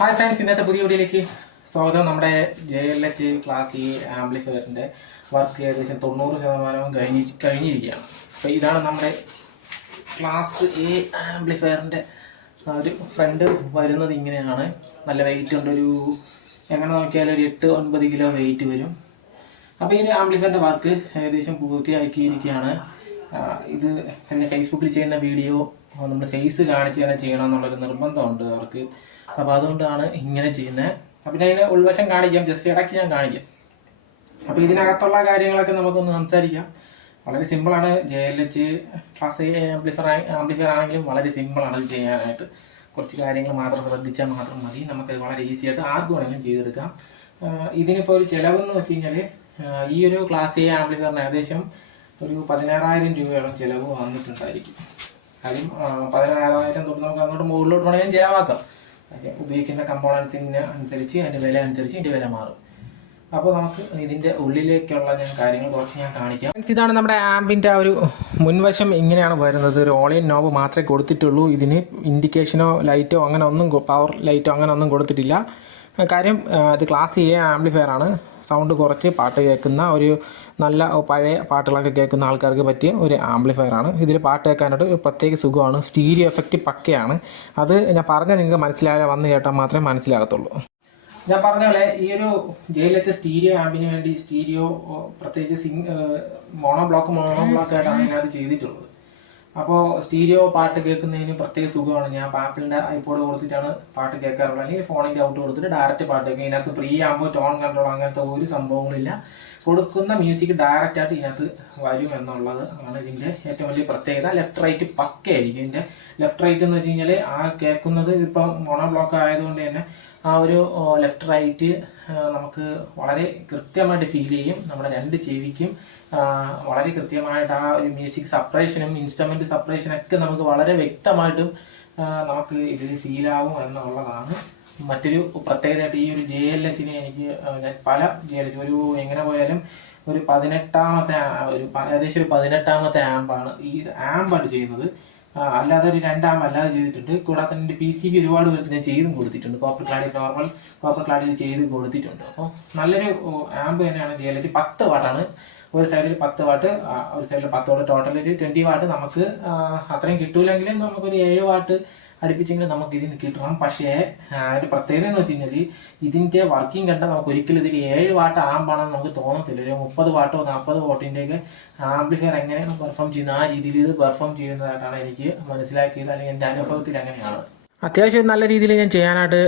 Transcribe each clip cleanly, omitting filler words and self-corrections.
Hi friends, ഇന്നത്തെ പുതിയ വീഡിയോയിലേക്ക് സ്വാഗതം. നമ്മുടെ JLH ക്ലാസ് ഈ ആംപ്ലിഫയറിൻ്റെ വർക്ക് ഏകദേശം 90% കഴിഞ്ഞിരിക്കുകയാണ്. അപ്പോൾ ഇതാണ് നമ്മുടെ ക്ലാസ് എ ആംപ്ലിഫയറിൻ്റെ ഒരു ഫ്രണ്ട് വരുന്നത്. ഇങ്ങനെയാണ്. നല്ല വെയിറ്റ് ഉണ്ട്. എങ്ങനെ നോക്കിയാലും ഒരു 8-9 കിലോ വെയിറ്റ് വരും. അപ്പോൾ ഈ ആംപ്ലിഫയറിൻ്റെ വർക്ക് ഏകദേശം പൂർത്തിയാക്കിയിരിക്കുകയാണ്. ഇത് ഫേസ്ബുക്കിൽ ചെയ്യുന്ന വീഡിയോ നമ്മൾ ഫേസ് കാണിച്ച് തന്നെ ചെയ്യണം എന്നുള്ളൊരു നിർബന്ധമുണ്ട് അവർക്ക്. അപ്പോൾ അതുകൊണ്ടാണ് ഇങ്ങനെ ചെയ്യുന്നത്. അപ്പം ഞാൻ അതിൻ്റെ ഉൾവശം കാണിക്കാം, ജസ്റ്റ് ഇടയ്ക്ക് ഞാൻ കാണിക്കാം. അപ്പോൾ ഇതിനകത്തുള്ള കാര്യങ്ങളൊക്കെ നമുക്കൊന്ന് സംസാരിക്കാം. വളരെ സിമ്പിളാണ്. JLH ക്ലാസ് എ ആംപ്ലിഫയർ ആണെങ്കിലും വളരെ സിമ്പിളാണ് ഇത് ചെയ്യാനായിട്ട്. കുറച്ച് കാര്യങ്ങൾ മാത്രം ശ്രദ്ധിച്ചാൽ മാത്രം മതി. നമുക്കത് വളരെ ഈസി ആയിട്ട് ആർക്കും വേണമെങ്കിലും ചെയ്തെടുക്കാം. ഇതിനിപ്പോൾ ഒരു ചിലവെന്ന് വെച്ച് കഴിഞ്ഞാൽ ഈ ഒരു ക്ലാസ് എ ആംപ്ലിഫയറിന് ഏകദേശം ഒരു 16,000 രൂപയോളം ചിലവ് വന്നിട്ടുണ്ടായിരിക്കും. കാര്യം 16,000 തൊട്ട് നമുക്ക് അങ്ങോട്ട് മുകളിലോട്ട് വേണമെങ്കിൽ ചിലവാക്കാം. ഉപയോഗിക്കുന്ന കമ്പോണൻസിന് അനുസരിച്ച് അതിൻ്റെ വില അനുസരിച്ച് ഇതിൻ്റെ വില മാറും. അപ്പോൾ നമുക്ക് ഇതിൻ്റെ ഉള്ളിലേക്കുള്ള കാര്യങ്ങൾ കുറച്ച് ഞാൻ കാണിക്കാം. ഇതാണ് നമ്മുടെ ആംബിൻ്റെ ആ ഒരു മുൻവശം. ഇങ്ങനെയാണ് വരുന്നത്. ഒരു ഓൺലൈൻ നോബ് മാത്രമേ കൊടുത്തിട്ടുള്ളൂ. ഇതിന് ഇൻഡിക്കേഷനോ ലൈറ്റോ അങ്ങനെ ഒന്നും, പവർ ലൈറ്റോ അങ്ങനെ ഒന്നും കൊടുത്തിട്ടില്ല. കാര്യം ഇത് ക്ലാസ് എ ആംപ്ലിഫയർ ആണ്. സൗണ്ട് കുറച്ച് പാട്ട് കേൾക്കുന്ന ഒരു നല്ല പഴയ പാട്ടുകളൊക്കെ കേൾക്കുന്ന ആൾക്കാർക്ക് പറ്റിയ ഒരു ആംപ്ലിഫയർ ആണ്. ഇതിൽ പാട്ട് കേൾക്കാനായിട്ട് ഒരു പ്രത്യേക സുഖമാണ്. സ്റ്റീരിയോ എഫക്റ്റ് പക്കയാണ്. അത് ഞാൻ പറഞ്ഞാൽ നിങ്ങൾക്ക് മനസ്സിലായാലും വന്ന് കേട്ടാൽ മാത്രമേ മനസ്സിലാകത്തുള്ളൂ. ഞാൻ പറഞ്ഞ പോലെ ഈ ഒരു JLH സ്റ്റീരിയോ ആംബിന് വേണ്ടി സ്റ്റീരിയോ പ്രത്യേകിച്ച് മോണോ ബ്ലോക്ക് ആയിട്ടാണ് ഇതിനകത്ത് ചെയ്തിട്ടുള്ളത്. അപ്പോൾ സ്റ്റീരിയോ പാട്ട് കേൾക്കുന്നതിന് പ്രത്യേക സുഖമാണ്. ഞാൻ ആപ്പിളിൻ്റെ ഐപോഡ് കൊടുത്തിട്ടാണ് പാട്ട് കേൾക്കാറുള്ളത്. അല്ലെങ്കിൽ ഫോണിൻ്റെ ഔട്ട് കൊടുത്തിട്ട് ഡയറക്റ്റ് പാട്ട് കേൾക്കുക. ഇതിനകത്ത് പ്രീ ആകുമ്പോൾ ടോൺ കൺട്രോൾ അങ്ങനത്തെ ഒരു സംഭവങ്ങളില്ല. കൊടുക്കുന്ന മ്യൂസിക് ഡയറക്റ്റ് ആയിട്ട് ഇതിനകത്ത് വരും എന്നുള്ളത് ആണ് ഇതിൻ്റെ ഏറ്റവും വലിയ പ്രത്യേകത. ലെഫ്റ്റ് റൈറ്റ് പക്കയായിരിക്കും. ഇതിൻ്റെ ലെഫ്റ്റ് റൈറ്റ് എന്ന് വെച്ച് കഴിഞ്ഞാൽ ആ കേൾക്കുന്നത് ഇപ്പം മോണോ ബ്ലോക്ക് ആയതുകൊണ്ട് തന്നെ ആ ഒരു ലെഫ്റ്റ് റൈറ്റ് നമുക്ക് വളരെ കൃത്യമായിട്ട് ഫീൽ ചെയ്യും. നമ്മുടെ രണ്ട് ചെവിക്കും വളരെ കൃത്യമായിട്ട് ആ ഒരു മ്യൂസിക് സെപ്പറേഷനും ഇൻസ്ട്രുമെന്റ് സെപ്പറേഷനൊക്കെ നമുക്ക് വളരെ വ്യക്തമായിട്ടും നമുക്ക് ഇതിൽ ഫീൽ ആവും എന്നുള്ളതാണ് മറ്റൊരു പ്രത്യേകതയായിട്ട്. ഈ ഒരു JLHനെ എനിക്ക് ഞാൻ പല JLH ഒരു എങ്ങനെ പോയാലും ഒരു 18ാമത്തെ ഏകദേശം ഒരു 18ാമത്തെ ആമ്പാണ് ഈ ആമ്പാണ് ചെയ്യുന്നത്. അല്ലാതെ ഒരു 2 ആമ്പ് അല്ലാതെ ചെയ്തിട്ടുണ്ട്. കൂടാതെ എൻ്റെ PCB ഒരുപാട് പേർക്ക് ഞാൻ ചെയ്തും കൊടുത്തിട്ടുണ്ട്. കോപ്പർ ക്ലാഡിൽ നോർമൽ കോപ്പർ ക്ലാഡിൽ ചെയ്ത് കൊടുത്തിട്ടുണ്ട്. അപ്പോൾ നല്ലൊരു ആമ്പ് തന്നെയാണ് JLH. 10 വാട്ടാണ്. ഒരു സൈഡിൽ 10 വാട്ട്, ഒരു സൈഡിൽ 10 വാട്ട്, ടോട്ടൽ ഒരു 20 വാട്ട്. നമുക്ക് അത്രയും കിട്ടൂലെങ്കിലും നമുക്കൊരു 7 വാട്ട് അടുപ്പിച്ചെങ്കിലും നമുക്ക് ഇതിന് കിട്ടണം. പക്ഷേ ഒരു പ്രത്യേകത എന്ന് വെച്ച് കഴിഞ്ഞാൽ ഇതിൻ്റെ വർക്കിംഗ് കണ്ടാൽ നമുക്ക് ഒരിക്കലും ഇതിൽ 7 വാട്ട് ആമ്പാണെന്ന് നമുക്ക് തോന്നത്തില്ല. ഒരു 30 വാട്ടോ 40 വാട്ടിൻ്റെയൊക്കെ ആംപ്ലിഫയർ എങ്ങനെയാണ് പെർഫോം ചെയ്യുന്നത് ആ രീതിയിൽ ഇത് പെർഫോം ചെയ്യുന്നതായിട്ടാണ് എനിക്ക് മനസ്സിലാക്കിയത്. അല്ലെങ്കിൽ എൻ്റെ അനുഭവത്തിൽ അങ്ങനെയാണ്. അത്യാവശ്യം നല്ല രീതിയിൽ ഞാൻ ചെയ്യാനായിട്ട്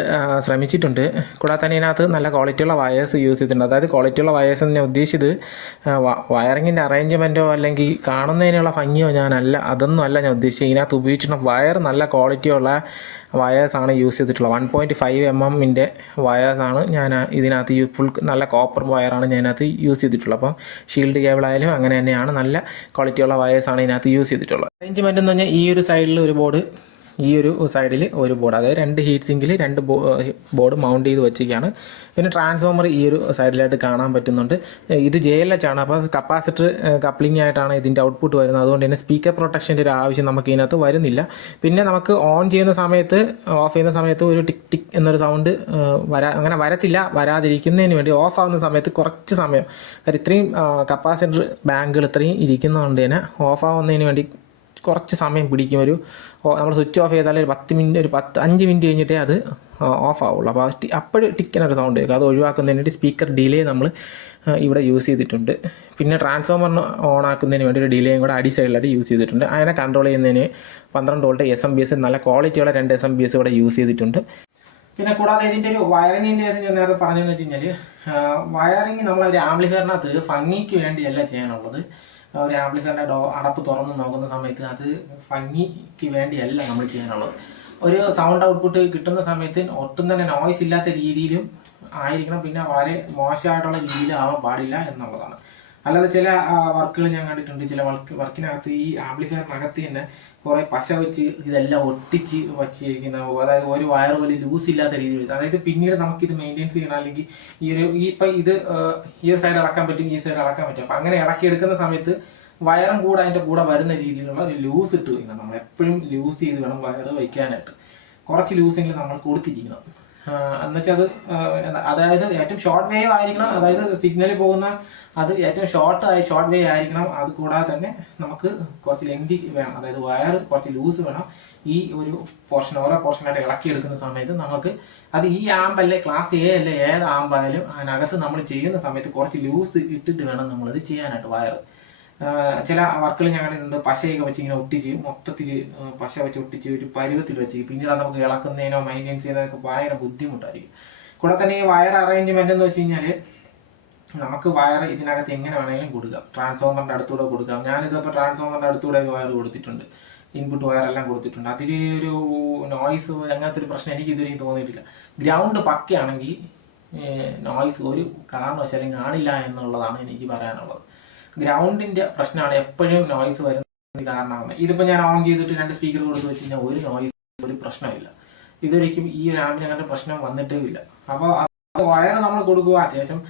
ശ്രമിച്ചിട്ടുണ്ട്. കൂടാതെ തന്നെ ഇതിനകത്ത് നല്ല ക്വാളിറ്റിയുള്ള വയേഴ്സ് യൂസ് ചെയ്തിട്ടുണ്ട്. അതായത് ക്വാളിറ്റിയുള്ള വയേഴ്സ് എന്ന് ഞാൻ ഉദ്ദേശിച്ചത് വയറിങ്ങിൻ്റെ അറേഞ്ച്മെൻറ്റോ അല്ലെങ്കിൽ കാണുന്നതിനുള്ള ഭംഗിയോ അതൊന്നും അല്ല ഞാൻ ഉദ്ദേശിച്ചത്. ഇതിനകത്ത് ഉപയോഗിച്ചിട്ടുള്ള വയർ നല്ല ക്വാളിറ്റിയുള്ള വയേഴ്സാണ് യൂസ് ചെയ്തിട്ടുള്ളത്. 1.5 mm വയേഴ്സാണ് ഞാൻ ഇതിനകത്ത് ഫുൾ നല്ല കോപ്പർ വയറാണ് ഞാൻ ഇതിനകത്ത് യൂസ് ചെയ്തിട്ടുള്ളത്. അപ്പം ഷീൽഡ് കേബിൾ ആയാലും അങ്ങനെ തന്നെയാണ്. നല്ല ക്വാളിറ്റിയുള്ള വയേഴ്സാണ് ഇതിനകത്ത് യൂസ് ചെയ്തിട്ടുള്ളത്. അറേഞ്ച്മെൻറ്റ് എന്ന് പറഞ്ഞാൽ ഈ ഒരു സൈഡിൽ ഒരു ബോർഡ്, ഈ ഒരു സൈഡിൽ ഒരു ബോർഡ്, അതായത് 2 ഹീറ്റ് സിങ്കിൽ 2 ബോർഡ് മൗണ്ട് ചെയ്ത് വെച്ചിരിക്കുകയാണ്. പിന്നെ ട്രാൻസ്ഫോമർ ഈ ഒരു സൈഡിലായിട്ട് കാണാൻ പറ്റുന്നുണ്ട്. ഇത് JLH ആണ്. അപ്പോൾ കപ്പാസിറ്റർ കപ്ലിംഗ് ആയിട്ടാണ് ഇതിൻ്റെ ഔട്ട്പുട്ട് വരുന്നത്. അതുകൊണ്ട് തന്നെ സ്പീക്കർ പ്രൊട്ടക്ഷൻ്റെ ഒരു ആവശ്യം നമുക്ക് ഇതിനകത്ത് വരുന്നില്ല. പിന്നെ നമുക്ക് ഓൺ ചെയ്യുന്ന സമയത്ത്, ഓഫ് ചെയ്യുന്ന സമയത്ത് ഒരു ടിക് ടിക് എന്നൊരു സൗണ്ട് അങ്ങനെ വരത്തില്ല. വരാതിരിക്കുന്നതിന് വേണ്ടി ഓഫ് ആവുന്ന സമയത്ത് കുറച്ച് സമയം, ഇത്രയും കപ്പാസിറ്റർ ബാങ്കുകൾ ഇത്രയും ഇരിക്കുന്നതുകൊണ്ട് തന്നെ ഓഫ് ആവുന്നതിന് വേണ്ടി കുറച്ച് സമയം പിടിക്കും. നമ്മൾ സ്വിച്ച് ഓഫ് ചെയ്താൽ ഒരു 10 മിനിറ്റ്, ഒരു 5 മിനിറ്റ് കഴിഞ്ഞിട്ടേ അത് ഓഫ് ആവുള്ളൂ. അപ്പോൾ അപ്പോഴും ടിക്കുന്നൊരു സൗണ്ട് കേൾക്കും. അത് ഒഴിവാക്കുന്നതിന് വേണ്ടി സ്പീക്കർ ഡിലേ നമ്മൾ ഇവിടെ യൂസ് ചെയ്തിട്ടുണ്ട്. പിന്നെ ട്രാൻസ്ഫോമറിന് ഓൺ ആക്കുന്നതിന് വേണ്ടി ഒരു ഡിലേയും കൂടെ അടി സൈഡിലായിട്ട് യൂസ് ചെയ്തിട്ടുണ്ട്. അതിനെ കൺട്രോൾ ചെയ്യുന്നതിന് 12 വോൾട്ട് SMPS നല്ല ക്വാളിറ്റിയുള്ള 2 SMPS ഇവിടെ യൂസ് ചെയ്തിട്ടുണ്ട്. പിന്നെ കൂടാതെ ഇതിൻ്റെ ഒരു വയറിങ്ങിൻ്റെ കേസ് ഞാൻ നേരത്തെ പറഞ്ഞതെന്ന് വെച്ച് കഴിഞ്ഞാൽ, വയറിങ് നമ്മളൊരു ആംപ്ലിഫയറിനകത്ത് ഭംഗിക്ക് വേണ്ടിയല്ല ചെയ്യാനുള്ളത്. ഒരു ആംപ്ലിഫയറിൻ്റെ അടപ്പ് തുറന്ന് നോക്കുന്ന സമയത്ത് അത് ഭംഗിക്ക് വേണ്ടിയല്ല നമ്മൾ ചെയ്യാനുള്ളത്. ഒരു സൗണ്ട് ഔട്ട്പുട്ട് കിട്ടുന്ന സമയത്ത് ഒട്ടും തന്നെ നോയ്സ് ഇല്ലാത്ത രീതിയിലും ആയിരിക്കണം. പിന്നെ വളരെ മോശമായിട്ടുള്ള രീതിയിലും ആവാൻ പാടില്ല എന്നുള്ളതാണ്. അല്ലാതെ ചില വർക്കുകൾ ഞാൻ കണ്ടിട്ടുണ്ട്. ചില വർക്കിനകത്ത് ഈ ആംപ്ലിഫയറിനകത്ത് തന്നെ കുറേ പശ വെച്ച് ഇതെല്ലാം ഒട്ടിച്ച് വച്ചിരിക്കുന്ന, അതായത് ഒരു വയർ പോലും ലൂസ് ഇല്ലാത്ത രീതിയിൽ. അതായത് പിന്നീട് നമുക്കിത് മെയിൻറ്റെയിൻസ് ചെയ്യണം. അല്ലെങ്കിൽ ഇപ്പം ഇത് ഈ ഒരു സൈഡ് ഇളക്കാൻ പറ്റും, ഈ സൈഡ് ഇളക്കാൻ പറ്റും. അപ്പം അങ്ങനെ ഇളക്കിയെടുക്കുന്ന സമയത്ത് വയറും കൂടെ അതിൻ്റെ കൂടെ വരുന്ന രീതിയിലുള്ള ഒരു ലൂസ് ഇട്ട് വയ്ക്കണം. നമ്മൾ എപ്പോഴും ലൂസ് ചെയ്ത് വേണം വയർ വയ്ക്കാനായിട്ട്. കുറച്ച് ലൂസെങ്കിലും നമ്മൾ കൊടുത്തിരിക്കണം. എന്നുവെച്ചാൽ അതായത് ഏറ്റവും ഷോർട്ട് വേവ് ആയിരിക്കണം, അതായത് സിഗ്നൽ പോകുന്ന അത് ഏറ്റവും ഷോർട്ട് വേവ് ആയിരിക്കണം. അത് കൂടാതെ തന്നെ നമുക്ക് കുറച്ച് ലെങ്തി വേണം, അതായത് വയർ കുറച്ച് ലൂസ് വേണം. ഈ ഒരു ഓരോ പോർഷനായിട്ട് ഇളക്കിയെടുക്കുന്ന സമയത്ത് നമുക്ക് അത് ഈ ആമ്പല്ലേ ക്ലാസ് എ അല്ലേ ഏത് ആമ്പായാലും അതിനകത്ത് നമ്മൾ ചെയ്യുന്ന സമയത്ത് കുറച്ച് ലൂസ് ഇട്ടിട്ട് വേണം നമ്മളത് ചെയ്യാനായിട്ട് വയർ. ചില വർക്കുകൾ ഞാൻ കണ്ടിട്ടുണ്ട്, പശയൊക്കെ വെച്ച് ഇങ്ങനെ ഒട്ടിച്ച് മൊത്തത്തിൽ പശ വെച്ച് ഒട്ടിച്ച് ഒരു പരുവത്തിൽ വെച്ച് പിന്നീട് അത് നമുക്ക് ഇളക്കുന്നതിനോ മെയിൻറ്റെയിൻ ചെയ്യുന്നതിനൊക്കെ ഭയങ്കര ബുദ്ധിമുട്ടായിരിക്കും. കൂടെ തന്നെ ഈ വയർ അറേഞ്ച്മെന്റ് എന്ന് വെച്ച് കഴിഞ്ഞാൽ നമുക്ക് വയർ ഇതിനകത്ത് എങ്ങനെ വേണമെങ്കിലും കൊടുക്കാം. ട്രാൻസ്ഫോമറിന്റെ അടുത്തൂടെ കൊടുക്കാം. ഞാനിതിപ്പോൾ ട്രാൻസ്ഫോമറിന്റെ അടുത്തൂടെ വയർ കൊടുത്തിട്ടുണ്ട്, ഇൻപുട്ട് വയർ എല്ലാം കൊടുത്തിട്ടുണ്ട്. അതിൽ ഒരു നോയ്സ് അങ്ങനത്തെ ഒരു പ്രശ്നം എനിക്ക് ഇതുവരെയും തോന്നിയിട്ടില്ല. ഗ്രൗണ്ട് പക്കയാണെങ്കിൽ നോയ്സ് ഒരു കാരണവശാലും കാണില്ല എന്നുള്ളതാണ് എനിക്ക് പറയാനുള്ളത്. ഗ്രൗണ്ടിന്റെ പ്രശ്നമാണ് എപ്പോഴും നോയ്സ് വരുന്നത് കാരണമാകുന്നത്. ഇതിപ്പോൾ ഞാൻ ഓൺ ചെയ്തിട്ട് 2 സ്പീക്കർ കൊടുത്ത് വെച്ച് കഴിഞ്ഞാൽ ഒരു നോയ്സ് ഒരു പ്രശ്നമില്ല. ഇതൊരിക്കലും ഈ ഒരു ആമ്പിന് അങ്ങനത്തെ പ്രശ്നം വന്നിട്ടേ ഇല്ല. അപ്പോൾ വയർ നമ്മൾ കൊടുക്കുക, അത്യാവശ്യം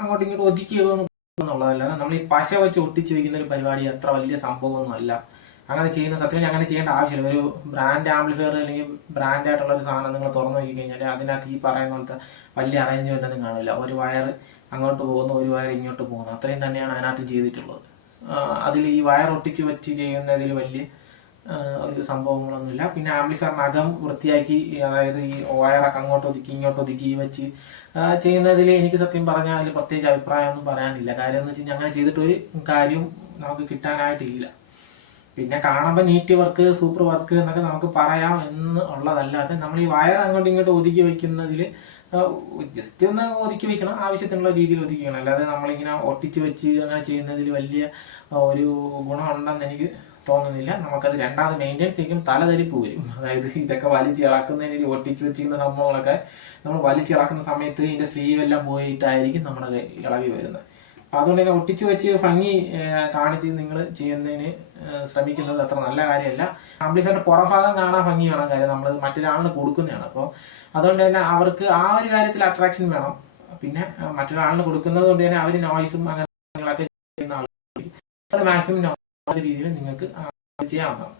അങ്ങോട്ടും ഇങ്ങോട്ടും ഒതുക്കിയിടുക എന്നുള്ളതല്ലാതെ നമ്മൾ ഈ പശ വെച്ച് ഒട്ടിച്ച് വെക്കുന്ന ഒരു പരിപാടി അത്ര വലിയ സംഭവമൊന്നും അല്ല. അങ്ങനെ ചെയ്യുന്ന സത്യം അങ്ങനെ ചെയ്യേണ്ട ആവശ്യമില്ല. ഒരു ബ്രാൻഡ് ആംപ്ലിഫയർ അല്ലെങ്കിൽ ബ്രാൻഡ് ആയിട്ടുള്ള ഒരു സാധനം നിങ്ങൾ തുറന്നു നോക്കി കഴിഞ്ഞാൽ അതിനകത്ത് ഈ പറയുന്ന പോലത്തെ വലിയ അറേഞ്ച്മെന്റ് ഒന്നും കാണില്ല. ഒരു വയർ അങ്ങോട്ട് പോകുന്നു, ഒരു വയർ ഇങ്ങോട്ട് പോകുന്നു, അത്രയും തന്നെയാണ് അതിനകത്ത് ചെയ്തിട്ടുള്ളത്. അതിൽ ഈ വയർ ഒട്ടിച്ച് വെച്ച് ചെയ്യുന്നതിൽ വലിയ ഒരു സംഭവങ്ങളൊന്നുമില്ല. പിന്നെ ആംപ്ലിഫയറിനകം വൃത്തിയാക്കി, അതായത് ഈ വയറൊക്കെ അങ്ങോട്ട് ഒതുക്കി ഇങ്ങോട്ട് ഒതുക്കി വെച്ച് ചെയ്യുന്നതിൽ എനിക്ക് സത്യം പറഞ്ഞാൽ അതിൽ പ്രത്യേകിച്ച് അഭിപ്രായമൊന്നും പറയാനില്ല. കാര്യം എന്ന് വെച്ച് കഴിഞ്ഞാൽ അങ്ങനെ ചെയ്തിട്ടൊരു കാര്യവും നമുക്ക് കിട്ടാനായിട്ടില്ല. പിന്നെ കാണുമ്പോൾ നീറ്റ് വർക്ക് സൂപ്പർ വർക്ക് എന്നൊക്കെ നമുക്ക് പറയാം എന്ന് ഉള്ളതല്ലാതെ നമ്മൾ ഈ വയർ അങ്ങോട്ടും ഇങ്ങോട്ടും ഒതുക്കി വയ്ക്കുന്നതിൽ ജസ്റ്റ് ഒന്ന് ഒതുക്കി വയ്ക്കണം, ആവശ്യത്തിനുള്ള രീതിയിൽ ഒതുക്കി വയ്ക്കണം. അല്ലാതെ നമ്മളിങ്ങനെ ഒട്ടിച്ച് വെച്ച് അങ്ങനെ ചെയ്യുന്നതിൽ വലിയ ഒരു ഗുണമുണ്ടെന്ന് എനിക്ക് തോന്നുന്നില്ല. നമുക്കത് രണ്ടാമത് മെയിൻറ്റെയിൻസ് ചെയ്യും തലധരിപ്പ് വരും. അതായത് ഇതൊക്കെ വലിച്ച് ഇളക്കുന്നതിന് ഒട്ടിച്ച് വെച്ചിരിക്കുന്ന സംഭവങ്ങളൊക്കെ നമ്മൾ വലിച്ച് ഇളക്കുന്ന സമയത്ത് ഇതിൻ്റെ സ്ലീവ് എല്ലാം പോയിട്ടായിരിക്കും നമ്മുടെ ഇളവി വരുന്നത്. അതുകൊണ്ട് തന്നെ ഒട്ടിച്ചു വെച്ച് ഭംഗി കാണിച്ച് നിങ്ങൾ ചെയ്യുന്നതിന് ശ്രമിക്കുന്നത് അത്ര നല്ല കാര്യമല്ല. ആംപ്ലിഫയറിന്റെ പുറംഭാഗം കാണാൻ ഭംഗി വേണം, കാര്യം നമ്മൾ മറ്റൊരാളിന് കൊടുക്കുന്നതാണ്. അപ്പോൾ അതുകൊണ്ട് തന്നെ അവർക്ക് ആ ഒരു കാര്യത്തിൽ അട്രാക്ഷൻ വേണം. പിന്നെ മറ്റൊരാളിന് കൊടുക്കുന്നത് കൊണ്ട് തന്നെ അവർ നോയ്സും അങ്ങനെയൊക്കെ ചെയ്യുന്ന ആളുകൾ മാക്സിമം നോയ്സ് രീതിയിൽ നിങ്ങൾക്ക് ചെയ്യാവുന്നതാണ്.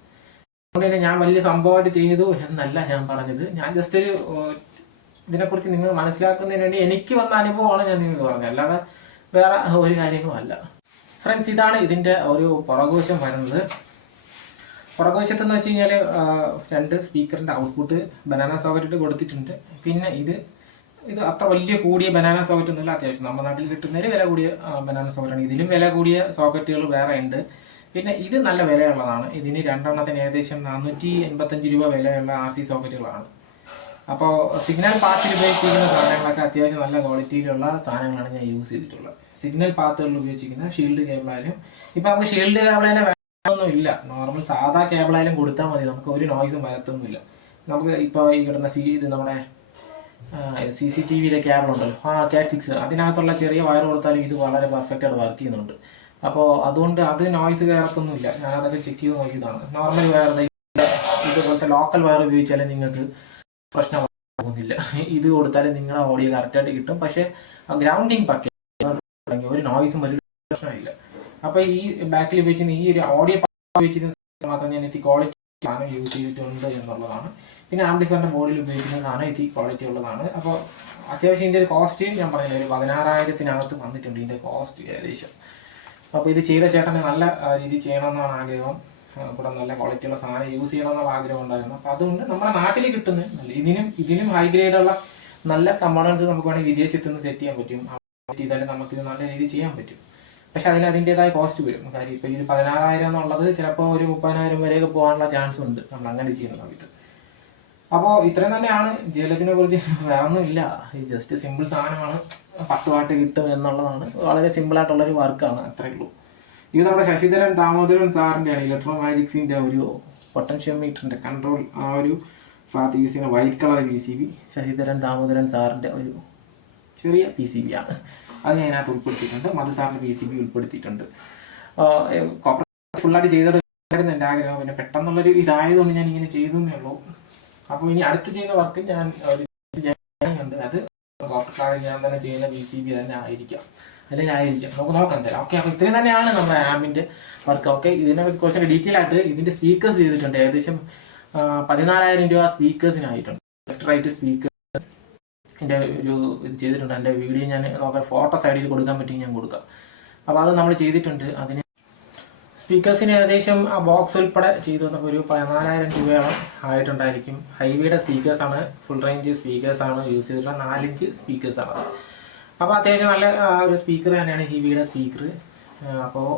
അതുകൊണ്ട് തന്നെ ഞാൻ വലിയ സംഭവമായിട്ട് ചെയ്തു എന്നല്ല ഞാൻ പറഞ്ഞത്. ഞാൻ ജസ്റ്റ് ഒരു ഇതിനെക്കുറിച്ച് നിങ്ങൾ മനസ്സിലാക്കുന്നതിന് വേണ്ടി എനിക്ക് വന്ന അനുഭവമാണ് ഞാൻ നിങ്ങൾക്ക് പറഞ്ഞത്, അല്ലാതെ വേറെ ഒരു കാര്യങ്ങളും അല്ല. ഫ്രണ്ട്സ്, ഇതാണ് ഇതിൻ്റെ ഒരു പുറകുവശം വരുന്നത്. പുറകുവശത്തെന്ന് വെച്ച് കഴിഞ്ഞാൽ 2 സ്പീക്കറിൻ്റെ ഔട്ട്പുട്ട് ബനാന സോക്കറ്റ് കൊടുത്തിട്ടുണ്ട്. പിന്നെ ഇത് അത്ര വലിയ കൂടിയ ബനാന സോക്കറ്റ് ഒന്നുമില്ല, അത്യാവശ്യം നമ്മുടെ നാട്ടിൽ കിട്ടുന്നതിൽ വില കൂടിയ ബനാന സോക്കറ്റാണ്. ഇതിലും വില കൂടിയ സോക്കറ്റുകൾ വേറെ ഉണ്ട്. പിന്നെ ഇത് നല്ല വിലയുള്ളതാണ്. ഇതിന് 2 എണ്ണത്തിന് ഏകദേശം 485 രൂപ വിലയുള്ള RC സോക്കറ്റുകളാണ്. അപ്പോൾ സിഗ്നൽ പാത്തിൽ ഉപയോഗിച്ചിരിക്കുന്ന സാധനങ്ങളൊക്കെ അത്യാവശ്യം നല്ല ക്വാളിറ്റിയിലുള്ള സാധനങ്ങളാണ് ഞാൻ യൂസ് ചെയ്തിട്ടുള്ളത്. സിഗ്നൽ പാത്തുകളിൽ ഉപയോഗിച്ചിരിക്കുന്ന ഷീൽഡ് കേബിളായാലും ഇപ്പം നമുക്ക് ഷീൽഡ് കേബിളിനെ വേണമെന്നൊന്നും ഇല്ല, നോർമൽ സാധാ കേബിളായാലും കൊടുത്താൽ മതി, നമുക്ക് ഒരു നോയ്സും വരത്തൊന്നുമില്ല. നമുക്ക് ഇപ്പോൾ ഈ കിട്ടുന്ന ഇത് നമ്മുടെ CCTVയിലെ കേബിൾ ഉണ്ടല്ലോ, Cat 6, അതിനകത്തുള്ള ചെറിയ വയർ കൊടുത്താലും ഇത് വളരെ പെർഫെക്റ്റായിട്ട് വർക്ക് ചെയ്യുന്നുണ്ട്. അപ്പോൾ അതുകൊണ്ട് അത് നോയ്സ് കയറത്തൊന്നുമില്ല. ഞാനതൊക്കെ ചെക്ക് ചെയ്ത് നോക്കിയതാണ്. നോർമൽ വയർ ഇതുപോലത്തെ ലോക്കൽ വയർ ഉപയോഗിച്ചാലും നിങ്ങൾക്ക് പ്രശ്നമൊന്നുമില്ല. ഇത് കൊടുത്താലും നിങ്ങളുടെ ഓഡിയോ കറക്റ്റായിട്ട് കിട്ടും. പക്ഷേ ഗ്രൗണ്ടിങ് പക്കെ ഒരു നോയ്സും വലിയ പ്രശ്നമില്ല. അപ്പോൾ ഈ ബാക്കിൽ ഉപയോഗിച്ചിരുന്ന ഈ ഒരു ഓഡിയോ ഉപയോഗിച്ചിരുന്ന മാത്രം ഞാൻ എത്തി ക്വാളിറ്റി സാധനം യൂസ് ചെയ്തിട്ടുണ്ട് എന്നുള്ളതാണ്. പിന്നെ ആംപ്ലിഫയറിന്റെ ബോർഡിൽ ഉപയോഗിക്കുന്ന സാധനം എത്തി ക്വാളിറ്റി ഉള്ളതാണ്. അപ്പോൾ അത്യാവശ്യം ഇതിൻ്റെ ഒരു കോസ്റ്റ് ഞാൻ പറഞ്ഞില്ല, ഒരു 16,000-നകത്ത് വന്നിട്ടുണ്ട് ഇതിൻ്റെ കോസ്റ്റ് ഏകദേശം. അപ്പോൾ ഇത് ചെയ്ത ചേട്ടന് നല്ല രീതിയിൽ ചെയ്യണമെന്നാണ് ആഗ്രഹം. കൂടെ നല്ല ക്വാളിറ്റിയുള്ള സാധനം യൂസ് ചെയ്യണമെന്നുള്ള ആഗ്രഹം ഉണ്ടായിരുന്നു. അപ്പോൾ അതുകൊണ്ട് നമ്മുടെ നാട്ടിൽ കിട്ടുന്ന ഇതിനും ഹൈ ഗ്രേഡുള്ള നല്ല കമ്പോണൻസ് നമുക്ക് വേണമെങ്കിൽ വിദേശത്ത് നിന്ന് സെറ്റ് ചെയ്യാൻ പറ്റും. ചെയ്താലും നമുക്കിത് നല്ല രീതിയിൽ ചെയ്യാൻ പറ്റും. പക്ഷെ അതിൻ്റെതായ കോസ്റ്റ് വരും. കാര്യം ഇപ്പോൾ ഇത് 16,000 എന്നുള്ളത് ചിലപ്പോൾ ഒരു 30,000 വരെയൊക്കെ പോകാനുള്ള ചാൻസ് ഉണ്ട് നമ്മൾ അങ്ങനെ ചെയ്യുന്ന സമയത്ത്. അപ്പോൾ ഇത്രയും തന്നെയാണ് ജയലജിനെ കുറിച്ച്. വേറൊന്നുമില്ല, ഈ ജസ്റ്റ് സിമ്പിൾ സാധനമാണ്, 10 വാട്ട് കിട്ടും എന്നുള്ളതാണ്. വളരെ സിമ്പിളായിട്ടുള്ളൊരു വർക്കാണ്, അത്രയേ ഉള്ളൂ. ഇത് നമ്മുടെ ശശിധരൻ ദാമോദരൻ സാറിൻ്റെയാണ് ഇലക്ട്രോ മാജിക്സിൻ്റെ ഒരു പൊട്ടൻഷ്യൽ മീറ്ററിൻ്റെ കൺട്രോൾ ആ ഒരു ഭാഗത്ത് യൂസ് ചെയ്യുന്ന white colour PCB Sasidharan Damodaran സാറിൻ്റെ ഒരു ചെറിയ PCB ആണ്. അത് ഞാൻ അതിനകത്ത് ഉൾപ്പെടുത്തിയിട്ടുണ്ട്. മധു സാറിൻ്റെ PCB ഉൾപ്പെടുത്തിയിട്ടുണ്ട്. ഫുള്ളായിട്ട് ചെയ്തെടുക്കായിരുന്നു എൻ്റെ ആഗ്രഹം. പിന്നെ പെട്ടെന്നുള്ളൊരു ഇതായതുകൊണ്ട് ഞാൻ ഇങ്ങനെ ചെയ്തേ ഉള്ളൂ. അപ്പോൾ ഇനി അടുത്ത് ചെയ്യുന്ന വർക്ക് ഞാൻ ഒരു ചെയ്യാനുണ്ട്. അത് കോപ്പർ ഞാൻ തന്നെ ചെയ്യുന്ന PCB തന്നെ ആയിരിക്കാം, അല്ലെങ്കിൽ ആയിരിക്കാം, നമുക്ക് നോക്കാം തരാം. ഓക്കെ, അപ്പോൾ ഇത്രയും തന്നെയാണ് നമ്മുടെ ആമ്പിൻ്റെ വർക്ക്. ഓക്കെ, ഇതിനെ കുറച്ച് ഡീറ്റെയിൽ ആയിട്ട് ഇതിൻ്റെ സ്പീക്കേഴ്സ് ചെയ്തിട്ടുണ്ട്. ഏകദേശം 14,000 രൂപ സ്പീക്കേഴ്സിനായിട്ടുണ്ട്. ലെഫ്റ്റ് റൈറ്റ് സ്പീക്കർ എൻ്റെ ഒരു ഇത് ചെയ്തിട്ടുണ്ട്. എൻ്റെ വീഡിയോ ഞാൻ നോക്കാം, ഫോട്ടോ സൈഡിൽ കൊടുക്കാൻ പറ്റുമെങ്കിൽ ഞാൻ കൊടുക്കാം. അപ്പോൾ അത് നമ്മൾ ചെയ്തിട്ടുണ്ട്. അതിന് സ്പീക്കേഴ്സിന് ഏകദേശം ആ ബോക്സ് ഉൾപ്പെടെ ചെയ്തു വന്നപ്പോൾ ഒരു 14,000 രൂപയോളം ആയിട്ടുണ്ടായിരിക്കും. ഹൈവിയുടെ സ്പീക്കേഴ്സാണ്, ഫുൾ റേഞ്ച് സ്പീക്കേഴ്സാണ് യൂസ് ചെയ്തിട്ടുള്ള 4 ഇഞ്ച് സ്പീക്കേഴ്സാണ്. അപ്പോൾ അത്യാവശ്യം നല്ല ഒരു സ്പീക്കർ തന്നെയാണ് ഹീവിയുടെ സ്പീക്കർ. അപ്പോൾ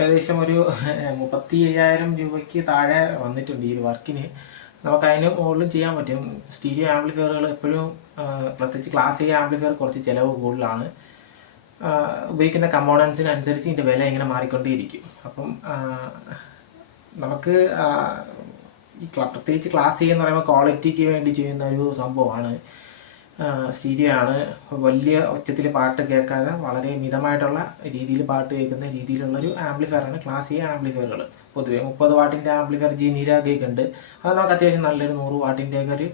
ഏകദേശം ഒരു 35,000 രൂപയ്ക്ക് താഴെ വന്നിട്ടുണ്ട് ഈ ഒരു വർക്കിന്. നമുക്ക് അതിന് മുകളിലും ചെയ്യാൻ പറ്റും. സ്റ്റീരിയോ ആംപ്ലിഫയറുകൾ എപ്പോഴും പ്രത്യേകിച്ച് ക്ലാസ് എ ആംപ്ലിഫയർ കുറച്ച് ചിലവ് കൂടുതലാണ്. ഉപയോഗിക്കുന്ന കമ്പോണൻസിനനുസരിച്ച് ഇതിൻ്റെ വില ഇങ്ങനെ മാറിക്കൊണ്ടേയിരിക്കും. അപ്പം നമുക്ക് ഈ പ്രത്യേകിച്ച് ക്ലാസ് എ എന്ന് പറയുമ്പോൾ ക്വാളിറ്റിക്ക് വേണ്ടി ചെയ്യുന്ന ഒരു സംഭവമാണ്. സ്റ്റീരിയോ ആണ്. വലിയ ഒച്ചത്തിൽ പാട്ട് കേൾക്കാതെ വളരെ മിതമായിട്ടുള്ള രീതിയിൽ പാട്ട് കേൾക്കുന്ന രീതിയിലുള്ളൊരു ആംപ്ലിഫയറാണ് ക്ലാസ് എ ആംപ്ലിഫയറുകൾ. പൊതുവേ 30 വാട്ടിൻ്റെ ആംപ്ലിഫയർ ജീനിരാഗൊക്കെ ഉണ്ട്. അത് നമുക്ക് അത്യാവശ്യം നല്ലൊരു 100 വാട്ടിൻ്റെയൊക്കെ ഒരു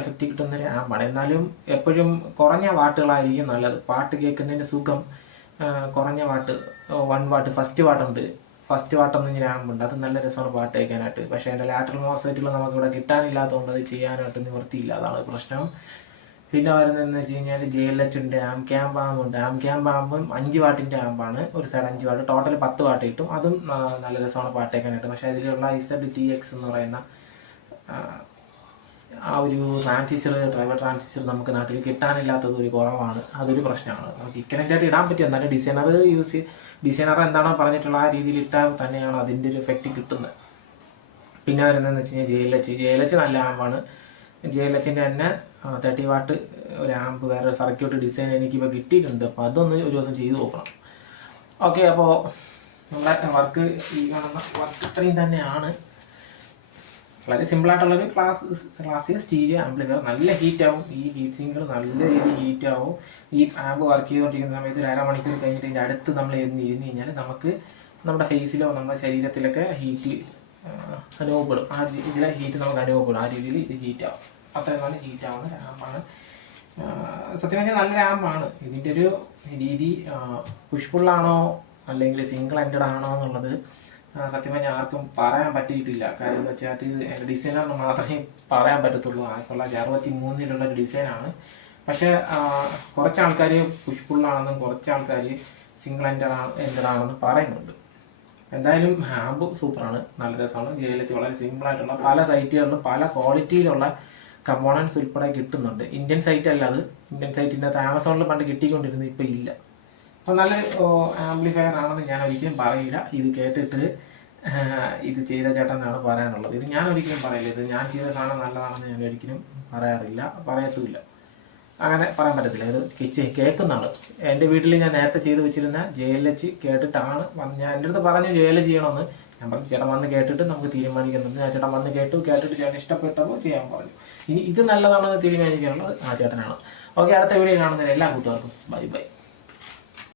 എഫക്റ്റ് കിട്ടുന്നൊരു ആമ്പാണ്. എന്നാലും എപ്പോഴും കുറഞ്ഞ വാട്ടുകളായിരിക്കും നല്ലത്. പാട്ട് കേൾക്കുന്നതിൻ്റെ സുഖം കുറഞ്ഞ വാട്ട്, 1 വാട്ട്, ഫസ്റ്റ് വാട്ടുണ്ട്. ഫസ്റ്റ് വാട്ടൊന്നും ഇങ്ങനെ ആമ്പുണ്ട്, അത് നല്ല രസമാണ് പാട്ട് കേൾക്കാനായിട്ട്. പക്ഷേ അതിൻ്റെ ലാറ്ററൽ മോസ്ഫെറ്റുകൾ നമുക്കിവിടെ കിട്ടാനില്ലാത്തതുകൊണ്ട് അത് ചെയ്യാനായിട്ട് നിവൃത്തിയില്ല, അതാണ് പ്രശ്നം. പിന്നെ വരുന്നതെന്ന് വെച്ച് കഴിഞ്ഞാൽ JLH ഉണ്ട്, ആംക്യാമ്പ് ആമ്പുണ്ട്. ആംക്യാമ്പ് ആമ്പും 5 വാട്ടിൻ്റെ ആമ്പാണ്, ഒരു സൈഡ് 5 വാട്ട്, ടോട്ടൽ 10 വാട്ട് കിട്ടും. അതും നല്ല രസമാണ് പാട്ട് കേൾക്കാനായിട്ട്. പക്ഷേ അതിലുള്ള ZTX എന്ന് പറയുന്ന ആ ഒരു ട്രാൻസിസ്റ്റർ, ഡ്രൈവർ ട്രാൻസിസ്റ്റർ നമുക്ക് നാട്ടിൽ കിട്ടാനില്ലാത്തത് ഒരു കുറവാണ്. അതൊരു പ്രശ്നമാണ്. നമുക്ക് ഇക്കണക്റ്റായിട്ട് ഇടാൻ പറ്റും, എന്നാലും ഡിസൈനർ എന്താണോ പറഞ്ഞിട്ടുള്ള ആ രീതിയിൽ ഇട്ടാൽ തന്നെയാണ് അതിൻ്റെ ഒരു എഫക്റ്റ് കിട്ടുന്നത്. പിന്നെ വരുന്നതെന്ന് വെച്ച് കഴിഞ്ഞാൽ JLH നല്ല ആമ്പാണ്. JLHൻ്റെ തന്നെ 30 വാട്ട് ഒരു ആമ്പ്, വേറെ സർക്യൂട്ട് ഡിസൈൻ എനിക്കിപ്പോൾ കിട്ടിയിട്ടുണ്ട്. അപ്പോൾ അതൊന്ന് ഒരു ദിവസം ചെയ്ത് നോക്കണം. ഓക്കെ, അപ്പോൾ നമ്മുടെ വർക്ക്, ഈ കാണുന്ന വർക്ക് ഇത്രയും തന്നെയാണ്. വളരെ സിമ്പിളായിട്ടുള്ളൊരു ക്ലാസ് സ്റ്റീരിയോ ആംപ്ലിഫയർ. നല്ല ഹീറ്റ് ആവും, ഈ ഹീറ്റ് സിങ്കുകൾ നല്ല രീതിയിൽ ഹീറ്റ് ആവും. ഈ ആമ്പ് വർക്ക് ചെയ്തുകൊണ്ടിരിക്കുന്ന സമയത്ത് ഒരു അരമണിക്കൂർ കഴിഞ്ഞിട്ട് ഇതിൻ്റെ അടുത്ത് നമ്മൾ ഇരുന്ന് കഴിഞ്ഞാൽ നമുക്ക് നമ്മുടെ ഫേസിലോ നമ്മുടെ ശരീരത്തിലൊക്കെ ഹീറ്റ് അനുഭവപ്പെടും. ആ രീതിയിലെ ഹീറ്റ് നമുക്ക് അനുഭവപ്പെടും. ആ രീതിയിൽ ഇത് ഹീറ്റ് ആവും. അത്രയും നല്ല ഹീറ്റ് ആവുന്ന റാമ്പാണ്. സത്യം പറഞ്ഞാൽ നല്ല റാമ്പാണ്. ഇതിൻ്റെ ഒരു രീതി പുഷ്പുള്ളാണോ അല്ലെങ്കിൽ സിംഗിൾ എൻഡഡ് ആണോ എന്നുള്ളത് സത്യം പറഞ്ഞാൽ ആർക്കും പറയാൻ പറ്റിയിട്ടില്ല. കാര്യം എന്ന് വെച്ചാൽ അത് ഡിസൈനറിന് മാത്രമേ പറയാൻ പറ്റത്തുള്ളൂ. 1963 ഒരു ഡിസൈനാണ്. പക്ഷേ കുറച്ച് ആൾക്കാർ പുഷ്പുള്ളാണെന്നും കുറച്ച് ആൾക്കാർ സിംഗിൾ എൻഡഡ് ആണെന്നും പറയുന്നുണ്ട്. എന്തായാലും ആമ്പ് സൂപ്പറാണ്, നല്ല രസമാണ്. JLH വളരെ സിമ്പിളായിട്ടുള്ള പല സൈറ്റുകളിലും പല ക്വാളിറ്റിയിലുള്ള കമ്പോണൻസ് ഉൾപ്പെടെ കിട്ടുന്നുണ്ട്. ഇന്ത്യൻ സൈറ്റ് അല്ല അത്. ഇന്ത്യൻ സൈറ്റിൻ്റെ അകത്ത് ആമസോണിൽ പണ്ട് കിട്ടിക്കൊണ്ടിരുന്നത്, ഇപ്പോൾ ഇല്ല. അപ്പോൾ നല്ല ആംപ്ലിഫയർ ആണെന്ന് ഞാൻ ഒരിക്കലും പറയില്ല. ഇത് കേട്ടിട്ട് ഇത് ചെയ്ത ചേട്ടനാണ് പറയാനുള്ളത്. ഇത് ഞാൻ ഒരിക്കലും പറയില്ല. ഇത് ഞാൻ ചെയ്ത സാധനം നല്ലതാണെന്ന് ഞാൻ ഒരിക്കലും പറയാറില്ല, പറയത്തുമില്ല. അങ്ങനെ പറയാൻ പറ്റത്തില്ല. ഇത് കേൾക്കുന്ന ആൾ, എൻ്റെ വീട്ടിൽ ഞാൻ നേരത്തെ ചെയ്ത് വെച്ചിരുന്ന JLH കേട്ടിട്ടാണ് ഞാൻ എൻ്റെ അടുത്ത് പറഞ്ഞു JLH ചെയ്യണമെന്ന്. ഞാൻ പറഞ്ഞു ചേട്ടൻ വന്ന് കേട്ടിട്ട് നമുക്ക് തീരുമാനിക്കുന്നുണ്ട്. ഞാൻ ചേട്ടൻ വന്ന് കേട്ടിട്ട് ചേട്ടൻ ഇഷ്ടപ്പെട്ടപ്പോൾ ചെയ്യാൻ പറഞ്ഞു. ഇനി ഇത് നല്ലതാണെന്ന് തീരുമാനിക്കാനുള്ളത് ആ ചേട്ടനാണ്. ഓക്കെ, അടുത്ത വീഡിയോ കാണുന്നതിന് എല്ലാ കൂട്ടുകാർക്കും ബൈ ബൈ.